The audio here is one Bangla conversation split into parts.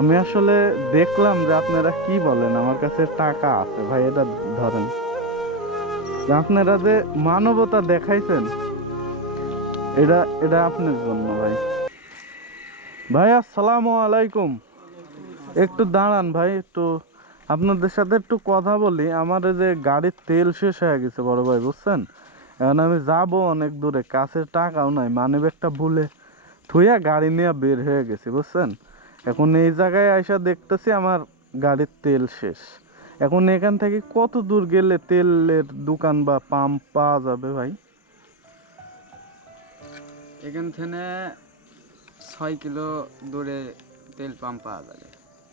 আমি আসলে দেখলাম যে আপনারা কি বলেন, আমার কাছে টাকা আছে। ভাই, এটা ধরেন। আপনারা যে মানবতা দেখাইছেন, এটা এটা আপনার জন্য, ভাই। ভাই, আসসালামু আলাইকুম। একটু দাঁড়ান, ভাই, একটু আপনাদের সাথে একটু কথা বলি। আমার যে গাড়ির তেল শেষ হয়ে গেছে, বড় ভাই, বুঝছেন? এখন আমি যাব অনেক দূরে কাছে টাকাও নাই। মানে একটা ভুলে থুইয়া গাড়ি নিয়ে বের হয়ে গেছি, বুঝছেন? এখন এই জায়গায় আইসা দেখতেছি আমার গাড়ির তেল শেষ। এখন এখান থেকে কত দূর গেলে তেলের দোকান বা পাম্প পাওয়া যাবে ভাই? এখান থেকে ছয় কিলো দূরে তেল পাম্প পাওয়া যাবে।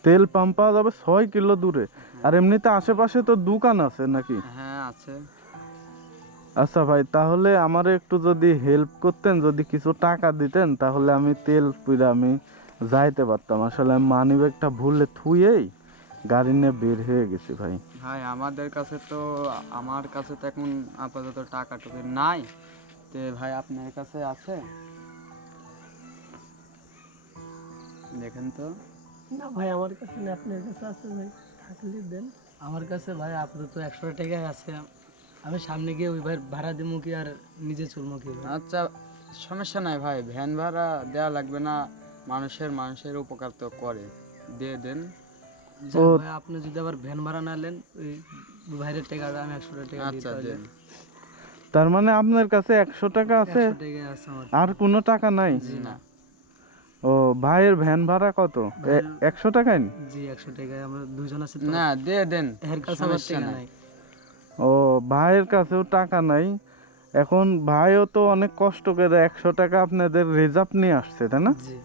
তেল পাম্প পাওয়া যাবে ছয় কিলো দূরে? আর এমনিতে আশেপাশে তো দোকান আছে নাকি? হ্যাঁ আছে। আচ্ছা ভাই তাহলে আমার একটু যদি হেল্প করতেন যদি কিছু টাকা দিতেন তাহলে আমি তেল পুরা আমি যাইতে পারতাম। আসলে মানি ব্যাগটা ভুলে থুয়েই গাড়ি নিয়ে বের হয়ে গেছি ভাই। ভাই আমাদের কাছে তো আমার কাছে তো এখন আপাতত টাকা টুকু নাই। তে ভাই আপনার কাছে আছে? দেখেন তো। না ভাই আমার কাছে না আপনার কাছে আছে ভাই। থাকলে দেন। আমার কাছে ভাই আপাতত একশো টাকায় আছে। আমি সামনে গিয়ে ওই ভাই ভাড়া দিব কি আর নিজে চলবো কি আচ্ছা সমস্যা নাই ভাই। ভ্যান ভাড়া দেওয়া লাগবে না। মানুষের মানুষের উপকার তো করে। দিয়ে দেন। আপনি যদি আবার ভ্যান ভাড়া না নেন ওই ভাইয়ের টাকাটা আমি একশো টাকা আচ্ছা দেন। তার মানে আপনার কাছে একশো টাকা আছে? আর কোনো টাকা নাই? না। ও ভাইয়ের ভ্যান ভাড়া কত? একশো টাকায়? নি? জি একশো টাকায়। আমরা দুজন আছি তো। না দিয়ে দেন। এর কাছে আমার টাকা নাই। ও ভাইয়ের কাছেও টাকা নাই। এখন ভাইও তো অনেক কষ্ট করে একশো টাকা আপনাদের রিজার্ভ নিয়ে আসছে তাই না? জি।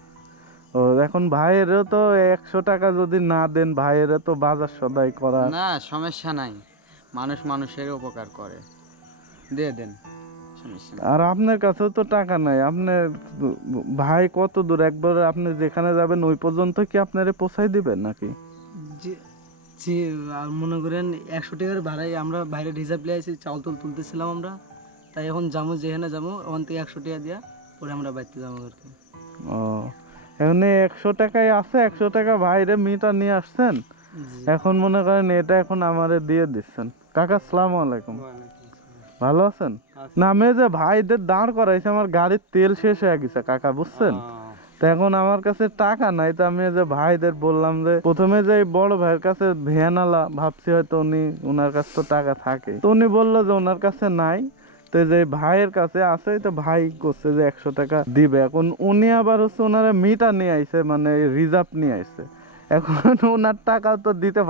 ও এখন ভাইয়েরও তো একশো টাকা যদি না দেন ভাইয়েরও তো বাজার সদাই করা। না সমস্যা নাই। মানুষ মানুষের উপকার করে। দিয়ে দেন আর আপনার কাছেও তো টাকা নাই। আপনার ভাই কত দূর? একবার আপনি যেখানে যাবেন ওই পর্যন্ত কি আপনারে পৌঁছাই দিবেন নাকি? জি জি আর মনে করেন একশো টাকার ভাড়ায় আমরা বাইরে রিজার্ভ লিয়ে আসি চাউল তুল তুলতেছিলাম আমরা। তাই এখন যাব যেখানে যাব ওখান থেকে একশো টাকা দিয়া পরে আমরা বাড়িতে যাব আর কি ও এখন একশো টাকায় আছে একশো টাকা ভাইরে মিটার নিয়ে আসছেন। এখন মনে করেন এটা এখন আমারে দিয়ে দিচ্ছেন। কাকা সালাম আলাইকুম। ভালো আছেন? না আমি যে ভাইদের দাঁড় করাইছে আমার গাড়ির তেল শেষ হয়ে গেছে কাকা বুঝছেন? তো এখন আমার কাছে টাকা নাই তো আমি যে ভাইদের বললাম যে প্রথমে যে বড় ভাইয়ের কাছে ভ্যানালা ভাবছি হয়তো উনি ওনার কাছে তো টাকা থাকে। তো উনি বলল যে ওনার কাছে নাই। তো যে ভাইয়ের কাছে আছে তো ভাই করছে যে একশো টাকা দিবে। এখন উনি আবার হচ্ছে ওনারা মিটার নিয়ে আইছে মানে রিজার্ভ নিয়ে আইছে। এখন ওনার টাকাও তো দিতে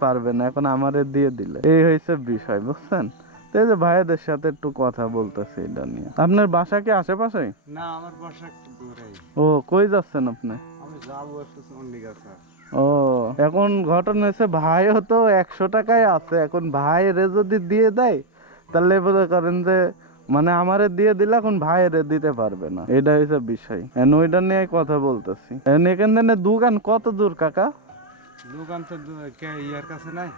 পারবে না এখন আমারে দিয়ে দিলে। এই হয়েছে বিষয় বুঝছেন? এই যে ভাইদের সাথে একটু কথা বলতেছি এটা নিয়ে। আপনার বাসা কি আশেপাশে? না আমার বাসা একটু দূরে ও কই যাচ্ছেন আপনি? আমি যাব একটু চন্ডিগাছা ও এখন ঘটনা হচ্ছে ভাইও তো একশো টাকায় আছে। এখন ভাইয়েরে যদি দিয়ে দেয় তাহলে বলে করেন যে মানে আমারে দিয়ে দিলে এখন ভাইয়েরে দিতে পারবে না। এটা হচ্ছে বিষয়। এখন ওইটা নিয়ে কথা বলতেছি। এখন এখান থেকে দোকান কত দূর কাকা? দোকান তো ইয়ার কাছে নাই?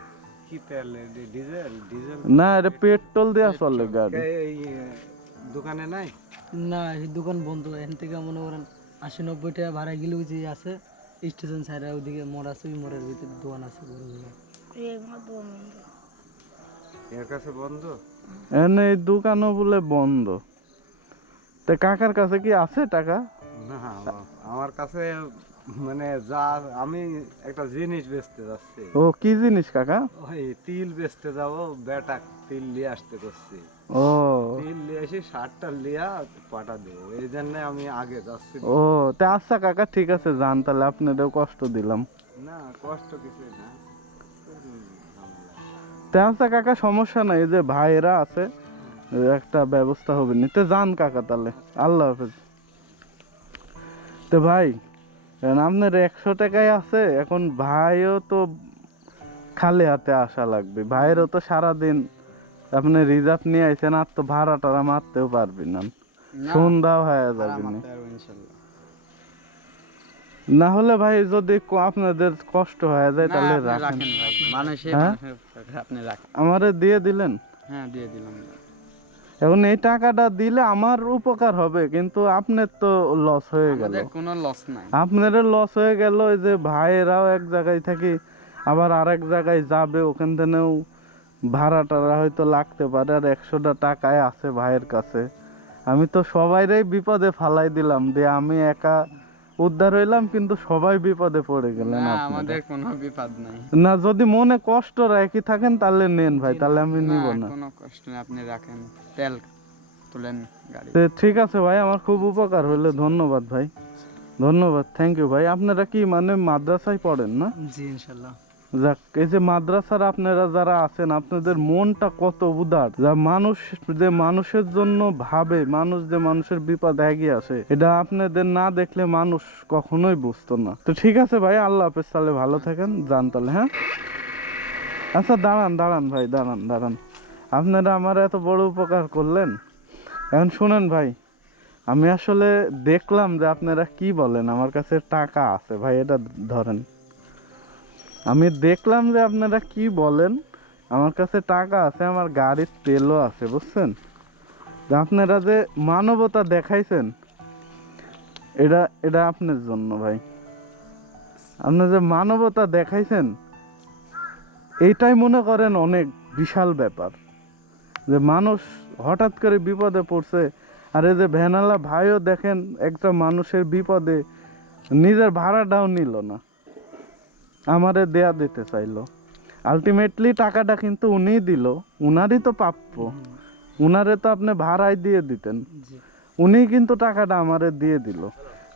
কি তেল ডিজেল? ডিজেল না এটা পেট্রোল দেওয়া চলে গাড়ি। দোকানে নাই? না এই দোকান বন্ধ। এখান থেকে মনে করেন আশি নব্বই টাকা ভাড়া গেলেও যে আছে স্টেশন সাইডে ওইদিকে মোড় আছে ওই মোড়ের ভিতরে দোকান আছে। এর কাছে বন্ধ? এনে এই দোকানও বলে বন্ধ। তা কাকার কাছে কি আছে টাকা? না আমার কাছে মানে যা আমি একটা জিনিস বেচতে যাচ্ছি। ও কি জিনিস কাকা? ওই তিল বেচতে যাব বেটা তিল নিয়ে আসতে করছি। ও। তিল নিয়ে এসে শার্টটা লিয়া পাঠা দেবো এই জন্য আমি আগে যাচ্ছি। ও তা আচ্ছা কাকা ঠিক আছে যান তাহলে আপনাদেরও কষ্ট দিলাম। না কষ্ট কিছু না। আচ্ছা কাকা সমস্যা নাই যে ভাইয়েরা আছে একটা ব্যবস্থা হবে নিতে যান কাকা তাহলে আল্লাহ হাফেজ। তো ভাই আপনার একশো টাকায় আছে এখন ভাইও তো খালি হাতে আসা লাগবে। ভাইয়েরও তো সারাদিন আপনি রিজার্ভ নিয়ে আইছেন আর তো ভাড়া টাড়া মারতেও পারবি না। সন্ধ্যাও হয়ে যাবে না। না হলে ভাই যদি আপনাদের কষ্ট হয়ে যায় তাহলে রাখেন। মানুষের হ্যাঁ? আপনি রাখেন। আমারে দিয়ে দিলেন? হ্যাঁ দিয়ে দিলাম। এখন এই টাকাটা দিলে আমার উপকার হবে কিন্তু আপনার তো লস হয়ে গেল। কোনো লস নাই। আপনারও লস হয়ে গেল ওই যে ভাইয়েরাও এক জায়গায় থাকি আবার আরেক জায়গায় যাবে ওখান থেকেও ভাড়া টাড়া হয়তো লাগতে পারে আর একশোটা টাকায় আছে ভাইয়ের কাছে। আমি তো সবাইরাই বিপদে ফালাই দিলাম দিয়ে আমি একা উদ্ধার হইলাম কিন্তু সবাই বিপদে পড়ে গেলেন না আমাদের কোনো বিপদ নাই। না যদি মনে কষ্ট রাখি থাকেন তাহলে নেন ভাই তাহলে আমি নিব না না। কোনো কষ্ট নেই আপনি রাখেন তেল তুলেন গাড়ি। তো ঠিক আছে ভাই আমার খুব উপকার হইলে ধন্যবাদ ভাই। ধন্যবাদ থ্যাংক ইউ ভাই। আপনারা কি মানে মাদ্রাসায় পড়েন না? জি ইনশাল্লাহ। যাক, এই যে মাদ্রাসার আপনারা যারা আছেন, আপনাদের মনটা কত উদার। যা মানুষ, যে মানুষের জন্য ভাবে, মানুষ যে মানুষের বিপদ এগিয়ে আসে, এটা আপনাদের না দেখলে মানুষ কখনোই বুঝতো না। তো ঠিক আছে ভাই, আল্লাহ হাফেজ, তাহলে ভালো থাকেন, যান তাহলে হ্যাঁ? আচ্ছা দাঁড়ান দাঁড়ান ভাই, দাঁড়ান দাঁড়ান। আপনারা আমার এত বড় উপকার করলেন? এখন শুনেন ভাই, আমি আসলে দেখলাম যে আপনারা কি বলেন, আমার কাছে টাকা আছে ভাই, এটা ধরেন। আমি দেখলাম যে আপনারা কি বলেন। আমার কাছে টাকা আছে, আমার গাড়ির তেলও আছে, বুঝছেন? আপনারা যে মানবতা দেখাইছেন, এটা এটা আপনার জন্য ভাই। আপনি যে মানবতা দেখাইছেন, এইটাই মনে করেন অনেক বিশাল ব্যাপার। যে মানুষ হঠাৎ করে বিপদে পড়ছে, আর এই যে ভ্যানালা ভাইও দেখেন, একটা মানুষের বিপদে নিজের ভাড়াটাও নিল না। আমারে দেয়া দিতে চাইলো। আলটিমেটলি টাকাটা কিন্তু উনিই দিল। উনারই তো প্রাপ্য। উনারে তো আপনি ভাড়ায় দিয়ে দিতেন। উনি কিন্তু টাকাটা আমারে দিয়ে দিল।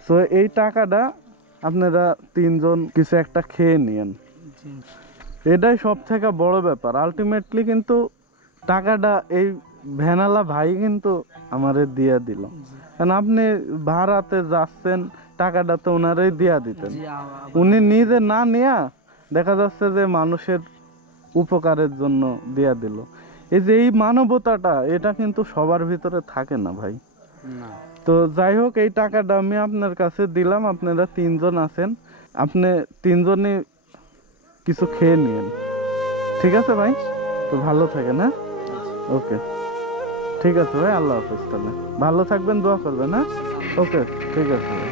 সো এই টাকাটা আপনারা তিনজন কিছু একটা খেয়ে নিয়েন। এটাই সব থেকে বড় ব্যাপার। আলটিমেটলি কিন্তু টাকাটা এই ভ্যানালা ভাই কিন্তু আমারে দিয়ে দিল। কারণ আপনি ভাড়াতে যাচ্ছেন টাকাটা তো ওনারাই দিয়া দিতেন। উনি নিজে না নেয়া দেখা যাচ্ছে যে মানুষের উপকারের জন্য দেয়া দিল। এই যে এই মানবতাটা এটা কিন্তু সবার ভিতরে থাকে না ভাই। তো যাই হোক এই টাকাটা আমি আপনার কাছে দিলাম আপনারা তিনজন আছেন। আপনি তিনজনই কিছু খেয়ে নিন ঠিক আছে ভাই? তো ভালো থাকেন হ্যাঁ? ওকে। ঠিক আছে ভাই আল্লাহ হাফিজ তাহলে। ভালো থাকবেন দোয়া করবেন হ্যাঁ? ওকে ঠিক আছে ভাই।